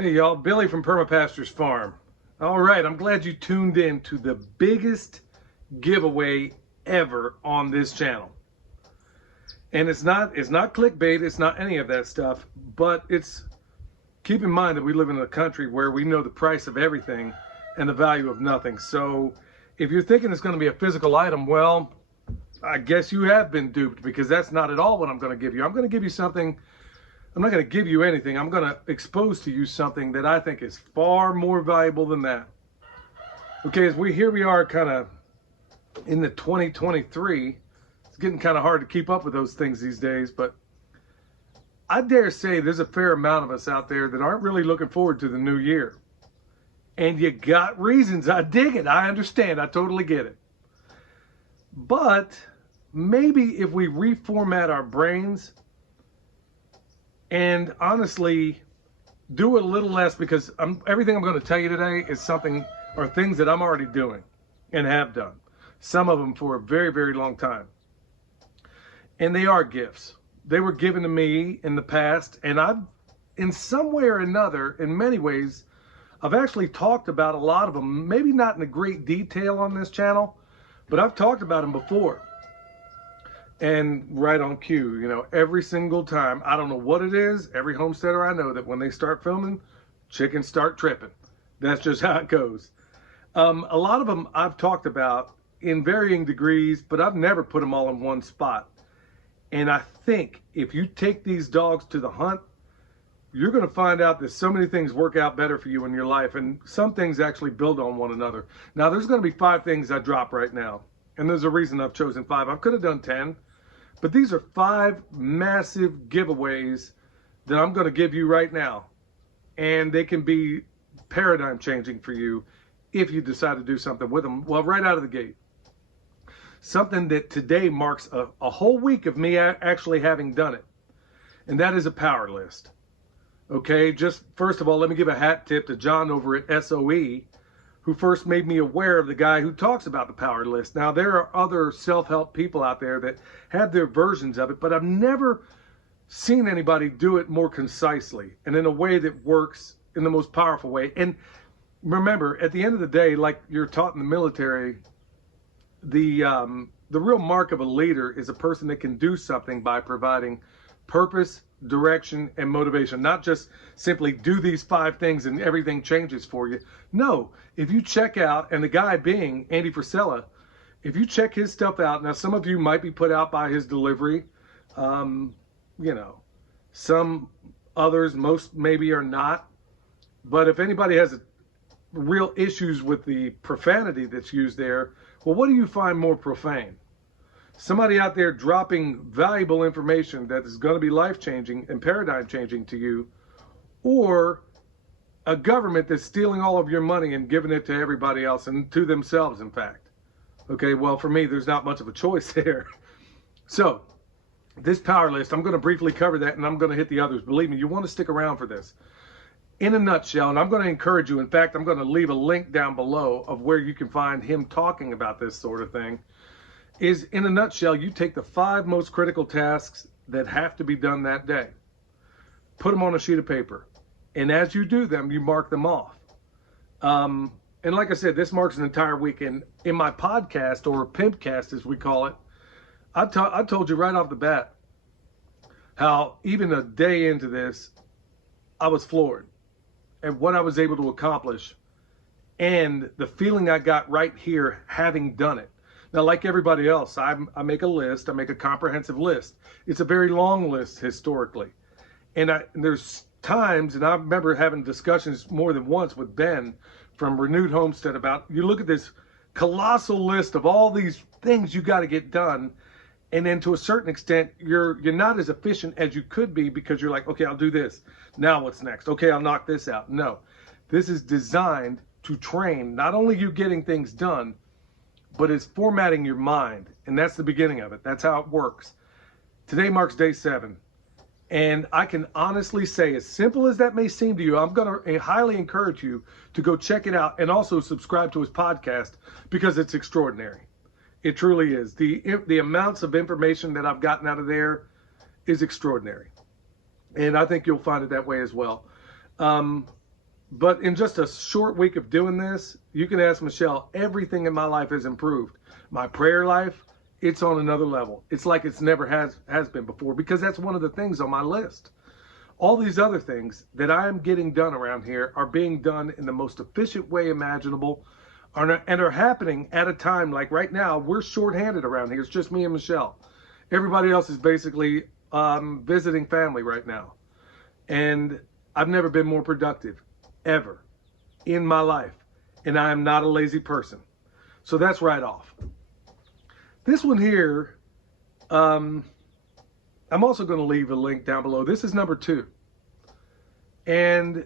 Hey y'all, Billy from Perma Pastures Farm. All right, I'm glad you tuned in to the biggest giveaway ever on this channel. And it's not clickbait, it's not any of that stuff, but keep in mind that we live in a country where we know the price of everything and the value of nothing. So if you're thinking it's going to be a physical item, well, I guess you have been duped, because that's not at all what I'm going to give you. I'm going to give you something. I'm not going to give you anything. I'm going to expose to you something that I think is far more valuable than that. Okay, as here we are kind of in the 2023. It's getting kind of hard to keep up with those things these days, but I dare say there's a fair amount of us out there that aren't really looking forward to the new year. And you got reasons. I dig it. I understand. I totally get it. But maybe if we reformat our brains and honestly do it a little less, because everything I'm going to tell you today is things that I'm already doing and have done. Some of them for a very, very long time. And they are gifts. They were given to me in the past, and I've, in some way or another, in many ways, I've actually talked about a lot of them, maybe not in a great detail on this channel, but I've talked about them before. And right on cue, every single time, I don't know what it is, every homesteader I know that when they start filming, chickens start tripping. That's just how it goes. A lot of them I've talked about in varying degrees, but I've never put them all in one spot. And I think if you take these dogs to the hunt, you're going to find out that so many things work out better for you in your life, and some things actually build on one another. Now, there's going to be 5 things I drop right now, and there's a reason I've chosen 5. I could have done 10. But these are 5 massive giveaways that I'm going to give you right now. And they can be paradigm changing for you if you decide to do something with them. Well, right out of the gate. Something that today marks a whole week of me actually having done it. And that is a power list. Okay, just first of all, let me give a hat tip to John over at SOE, who first made me aware of the guy who talks about the power list. Now, there are other self-help people out there that have their versions of it, but I've never seen anybody do it more concisely and in a way that works in the most powerful way. And remember, at the end of the day, like you're taught in the military, the real mark of a leader is a person that can do something by providing purpose, direction, and motivation. Not just simply do these 5 things and everything changes for you. No, if you check out, and the guy being Andy Frisella, if you check his stuff out, now some of you might be put out by his delivery, some others, most maybe are not. But if anybody has real issues with the profanity that's used there, well, what do you find more profane? Somebody out there dropping valuable information that is going to be life-changing and paradigm-changing to you, or a government that's stealing all of your money and giving it to everybody else, and to themselves, in fact. Okay, well, for me, there's not much of a choice there. So, this power list, I'm going to briefly cover that, and I'm going to hit the others. Believe me, you want to stick around for this. In a nutshell, and I'm going to encourage you, in fact, I'm going to leave a link down below of where you can find him talking about this sort of thing, is, in a nutshell, you take the 5 most critical tasks that have to be done that day, put them on a sheet of paper, and as you do them, you mark them off. And like I said, this marks an entire week. And in my podcast, or Pimpcast as we call it, I told you right off the bat how even a day into this, I was floored at what I was able to accomplish and the feeling I got right here having done it. Now, like everybody else, I make a list. I make a comprehensive list. It's a very long list historically. And there's times, and I remember having discussions more than once with Ben from Renewed Homestead about, you look at this colossal list of all these things you got to get done, and then to a certain extent, you're not as efficient as you could be, because you're like, okay, I'll do this. Now what's next? Okay, I'll knock this out. No, this is designed to train not only you getting things done, but it's formatting your mind. And that's the beginning of it. That's how it works. Today marks day 7. And I can honestly say, as simple as that may seem to you, I'm going to highly encourage you to go check it out and also subscribe to his podcast, because it's extraordinary. It truly is. The amounts of information that I've gotten out of there is extraordinary. And I think you'll find it that way as well. But in just a short week of doing this, you can ask Michelle, everything in my life has improved. My prayer life, it's on another level. It's like it's never has been before, because that's one of the things on my list. All these other things that I'm getting done around here are being done in the most efficient way imaginable, and are happening at a time like right now. We're shorthanded around here. It's just me and Michelle. Everybody else is basically visiting family right now. And I've never been more productive ever in my life. And I am not a lazy person. So that's right off. This one here, I'm also going to leave a link down below. This is number 2. And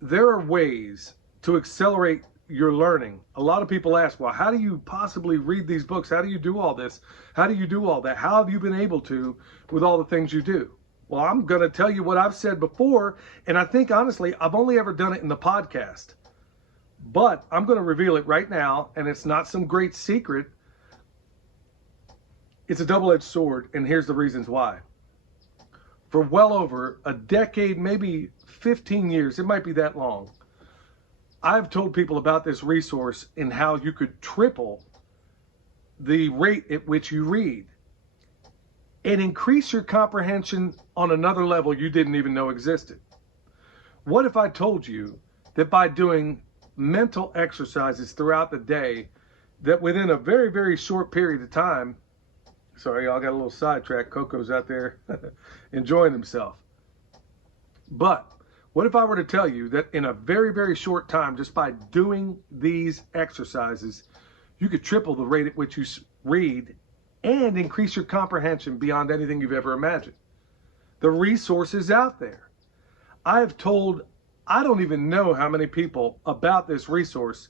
there are ways to accelerate your learning. A lot of people ask, well, how do you possibly read these books? How do you do all this? How do you do all that? How have you been able to with all the things you do? Well, I'm going to tell you what I've said before, and I think, honestly, I've only ever done it in the podcast. But I'm going to reveal it right now, and it's not some great secret. It's a double-edged sword, and here's the reasons why. For well over a decade, maybe 15 years, it might be that long, I've told people about this resource and how you could triple the rate at which you read and increase your comprehension on another level you didn't even know existed. What if I told you that by doing mental exercises throughout the day, that within a very, very short period of time, sorry, y'all got a little sidetracked, Coco's out there enjoying himself. But what if I were to tell you that in a very, very short time, just by doing these exercises, you could triple the rate at which you read and increase your comprehension beyond anything you've ever imagined? The resource is out there. I have told, I don't even know how many people about this resource.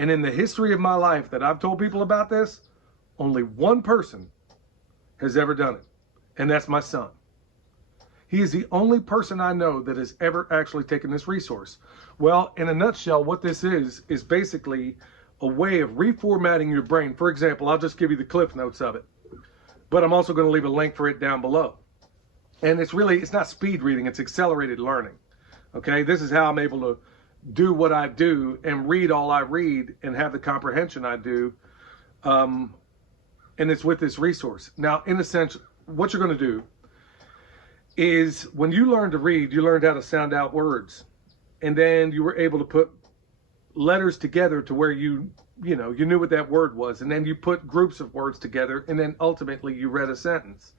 And in the history of my life that I've told people about this, only one person has ever done it. And that's my son. He is the only person I know that has ever actually taken this resource. Well, in a nutshell, what this is basically a way of reformatting your brain. For example, I'll just give you the cliff notes of it, but I'm also going to leave a link for it down below. And it's not speed reading, it's accelerated learning. Okay, this is how I'm able to do what I do and read all I read and have the comprehension I do. And it's with this resource. Now, in a sense, what you're going to do is when you learn to read, you learned how to sound out words. And then you were able to put letters together to where you knew what that word was. And then you put groups of words together, and then ultimately you read a sentence.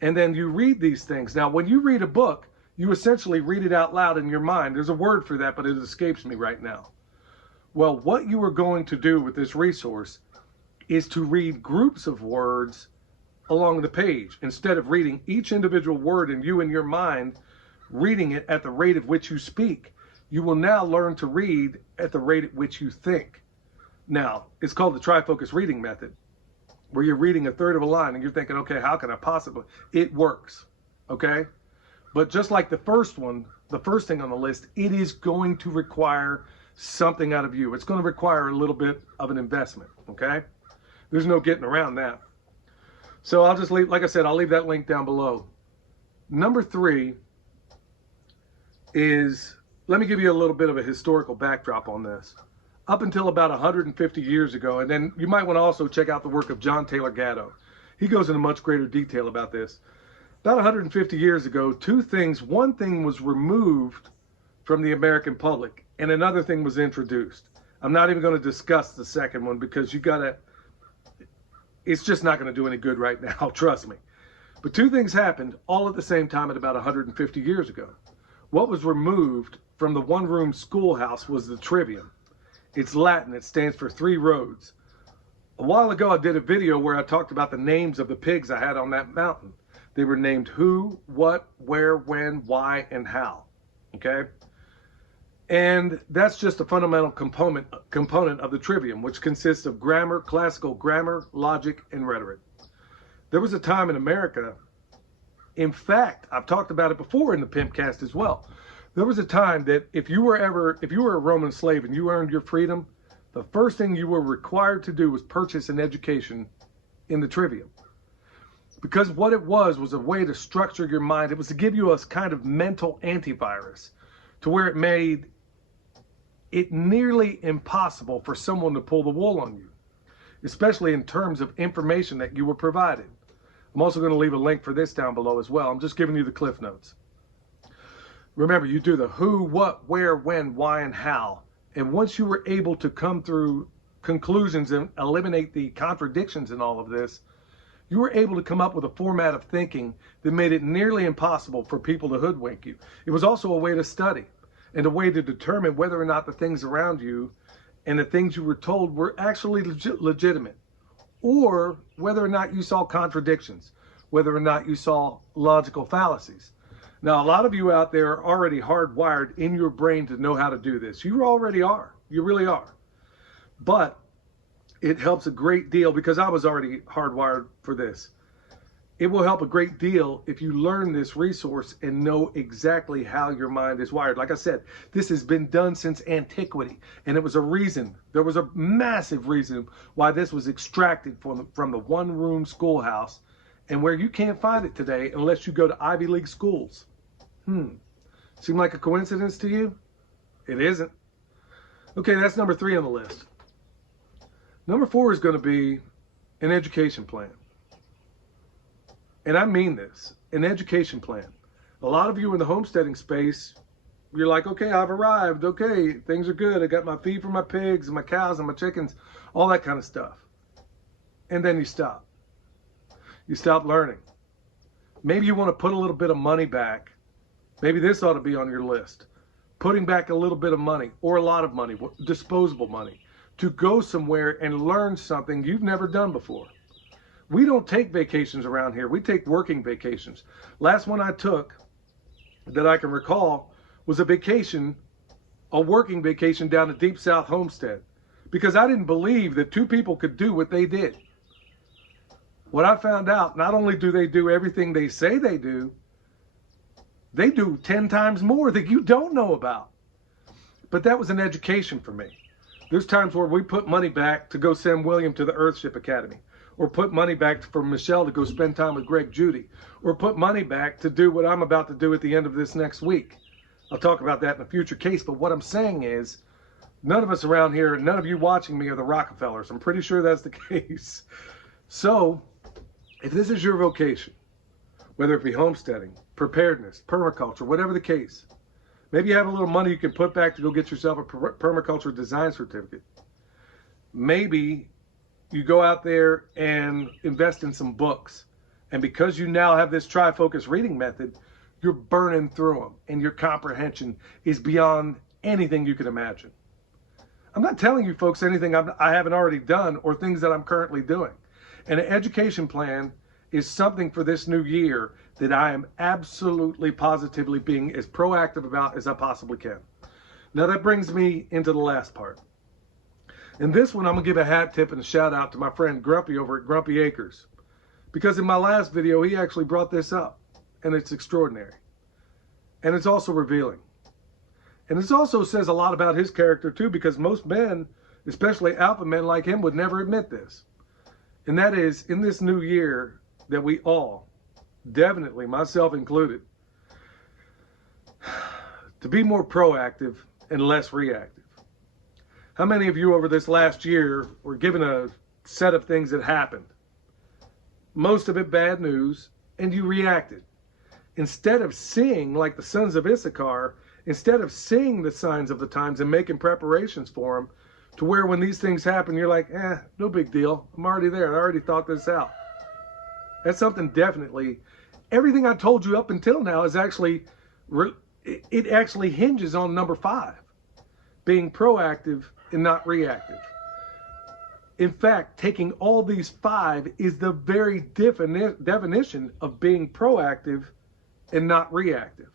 And then you read these things. Now, when you read a book, you essentially read it out loud in your mind. There's a word for that, but it escapes me right now. Well, what you are going to do with this resource is to read groups of words along the page instead of reading each individual word and you in your mind reading it at the rate at which you speak. You will now learn to read at the rate at which you think. Now, it's called the trifocus reading method, where you're reading a third of a line and you're thinking, okay, how can I possibly? It works, okay? But just like the first one, the first thing on the list, it is going to require something out of you. It's going to require a little bit of an investment, okay? There's no getting around that. So I'll just leave, like I said, I'll leave that link down below. Number 3 is, let me give you a little bit of a historical backdrop on this. Up until about 150 years ago, and then you might want to also check out the work of John Taylor Gatto. He goes into much greater detail about this. About 150 years ago, two things. One thing was removed from the American public, and another thing was introduced. I'm not even going to discuss the second one because it's just not going to do any good right now, trust me. But two things happened all at the same time at about 150 years ago. What was removed from the one-room schoolhouse was the trivium. It's Latin. It stands for 3 roads. A while ago, I did a video where I talked about the names of the pigs I had on that mountain. They were named who, what, where, when, why, and how. Okay? And that's just a fundamental component of the trivium, which consists of grammar, classical grammar, logic, and rhetoric. There was a time in America, in fact, I've talked about it before in the Pimpcast as well. There was a time that if you were a Roman slave and you earned your freedom, the first thing you were required to do was purchase an education in the trivium. Because what it was a way to structure your mind. It was to give you a kind of mental antivirus to where it made it nearly impossible for someone to pull the wool on you, especially in terms of information that you were provided. I'm also going to leave a link for this down below as well. I'm just giving you the cliff notes. Remember, you do the who, what, where, when, why, and how. And once you were able to come through conclusions and eliminate the contradictions in all of this, you were able to come up with a format of thinking that made it nearly impossible for people to hoodwink you. It was also a way to study and a way to determine whether or not the things around you and the things you were told were actually legitimate, or whether or not you saw contradictions, whether or not you saw logical fallacies. Now, a lot of you out there are already hardwired in your brain to know how to do this. You already are. You really are. But it helps a great deal, because I was already hardwired for this. It will help a great deal if you learn this resource and know exactly how your mind is wired. Like I said, this has been done since antiquity, and it was a reason. There was a massive reason why this was extracted from the one-room schoolhouse, and where you can't find it today unless you go to Ivy League schools. Seem like a coincidence to you? It isn't. Okay, that's number 3 on the list. Number 4 is going to be an education plan. And I mean this, an education plan. A lot of you in the homesteading space, you're like, okay, I've arrived. Okay, things are good. I got my feed for my pigs and my cows and my chickens, all that kind of stuff. And then you stop. You stop learning. Maybe you want to put a little bit of money back. Maybe this ought to be on your list. Putting back a little bit of money, or a lot of money, disposable money, to go somewhere and learn something you've never done before. We don't take vacations around here. We take working vacations. Last one I took that I can recall was a vacation, a working vacation down to Deep South Homestead, because I didn't believe that 2 people could do what they did. What I found out, not only do they do everything they say they do 10 times more that you don't know about. But that was an education for me. There's times where we put money back to go send William to the Earthship Academy, or put money back for Michelle to go spend time with Greg Judy, or put money back to do what I'm about to do at the end of this next week. I'll talk about that in a future case, but what I'm saying is, none of us around here, none of you watching me are the Rockefellers. I'm pretty sure that's the case. So, if this is your vocation, whether it be homesteading, preparedness, permaculture, whatever the case, maybe you have a little money you can put back to go get yourself a permaculture design certificate. Maybe you go out there and invest in some books. And because you now have this tri-focus reading method, you're burning through them, and your comprehension is beyond anything you can imagine. I'm not telling you folks anything I haven't already done, or things that I'm currently doing. And an education plan is something for this new year that I am absolutely positively being as proactive about as I possibly can. Now that brings me into the last part. And this one, I'm going to give a hat tip and a shout out to my friend Grumpy over at Grumpy Acres. Because in my last video, he actually brought this up. And it's extraordinary. And it's also revealing. And it also says a lot about his character too, because most men, especially alpha men like him, would never admit this. And that is, in this new year, that we all, definitely myself included, to be more proactive and less reactive. How many of you over this last year were given a set of things that happened? Most of it bad news, and you reacted. Instead of seeing, like the sons of Issachar, instead of seeing the signs of the times and making preparations for them, to where when these things happen, you're like, no big deal. I'm already there. I already thought this out. That's something definitely, everything I told you up until now is actually, it actually hinges on number 5, being proactive and not reactive. In fact, taking all these 5 is the very definition of being proactive and not reactive.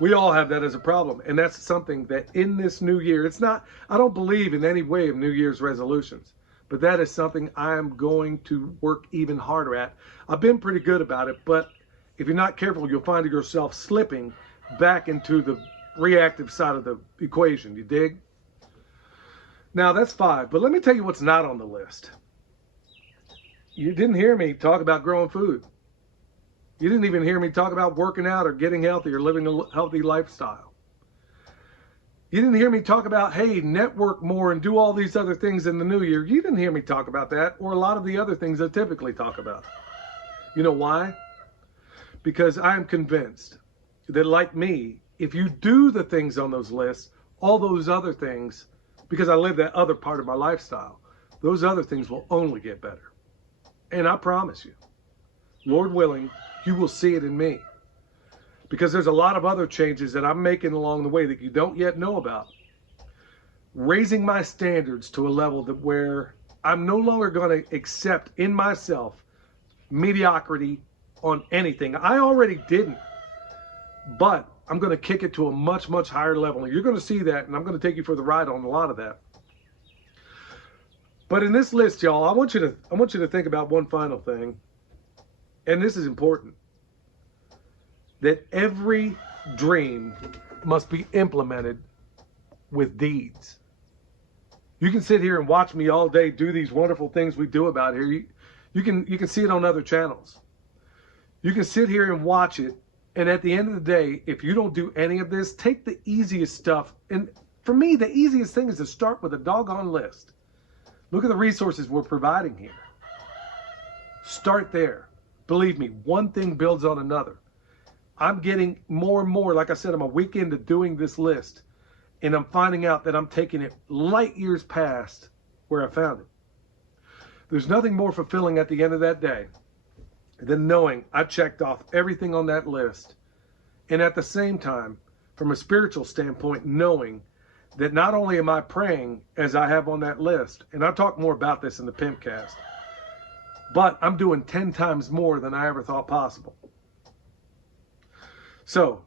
We all have that as a problem, and that's something that in this new year, it's not, I don't believe in any way of New Year's resolutions, but that is something I'm going to work even harder at. I've been pretty good about it, but if you're not careful, you'll find yourself slipping back into the reactive side of the equation. You dig? Now that's 5, but let me tell you what's not on the list. You didn't hear me talk about growing food. You didn't even hear me talk about working out or getting healthy or living a healthy lifestyle. You didn't hear me talk about, hey, network more and do all these other things in the new year. You didn't hear me talk about that, or a lot of the other things I typically talk about. You know why? Because I am convinced that, like me, if you do the things on those lists, all those other things, because I live that other part of my lifestyle, those other things will only get better. And I promise you, Lord willing, you will see it in me. Because there's a lot of other changes that I'm making along the way that you don't yet know about. Raising my standards to a level that where I'm no longer going to accept in myself mediocrity on anything. I already didn't, but I'm going to kick it to a much, much higher level. And you're going to see that, and I'm going to take you for the ride on a lot of that. But in this list, y'all, I want you to think about one final thing, and this is important. That every dream must be implemented with deeds. You can sit here and watch me all day do these wonderful things we do about here. You can see it on other channels. You can sit here and watch it, and at the end of the day, if you don't do any of this, take the easiest stuff. And for me, the easiest thing is to start with a doggone list. Look at the resources we're providing here. Start there. Believe me, one thing builds on another. I'm getting more and more, like I said, I'm a week into doing this list, and I'm finding out that I'm taking it light years past where I found it. There's nothing more fulfilling at the end of that day than knowing I checked off everything on that list, and at the same time, from a spiritual standpoint, knowing that not only am I praying as I have on that list, and I'll talk more about this in the Pimpcast, but I'm doing 10 times more than I ever thought possible. So,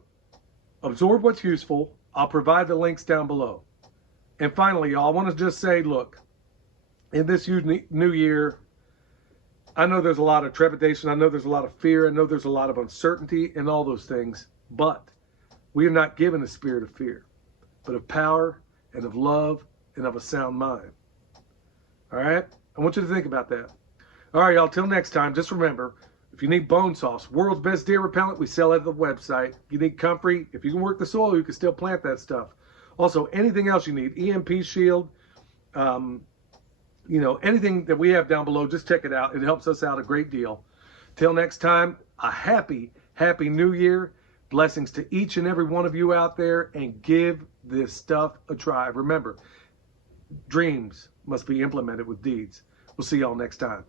absorb what's useful. I'll provide the links down below. And finally, y'all, I want to just say, look, in this new year, I know there's a lot of trepidation. I know there's a lot of fear. I know there's a lot of uncertainty and all those things. But we are not given a spirit of fear, but of power and of love and of a sound mind. All right? I want you to think about that. All right, y'all, till next time, just remember, if you need bone sauce, world's best deer repellent, we sell it at the website. You need comfrey, if you can work the soil, you can still plant that stuff. Also, anything else you need, EMP shield, anything that we have down below, just check it out. It helps us out a great deal. Till next time, a happy, happy new year. Blessings to each and every one of you out there, and give this stuff a try. Remember, dreams must be implemented with deeds. We'll see y'all next time.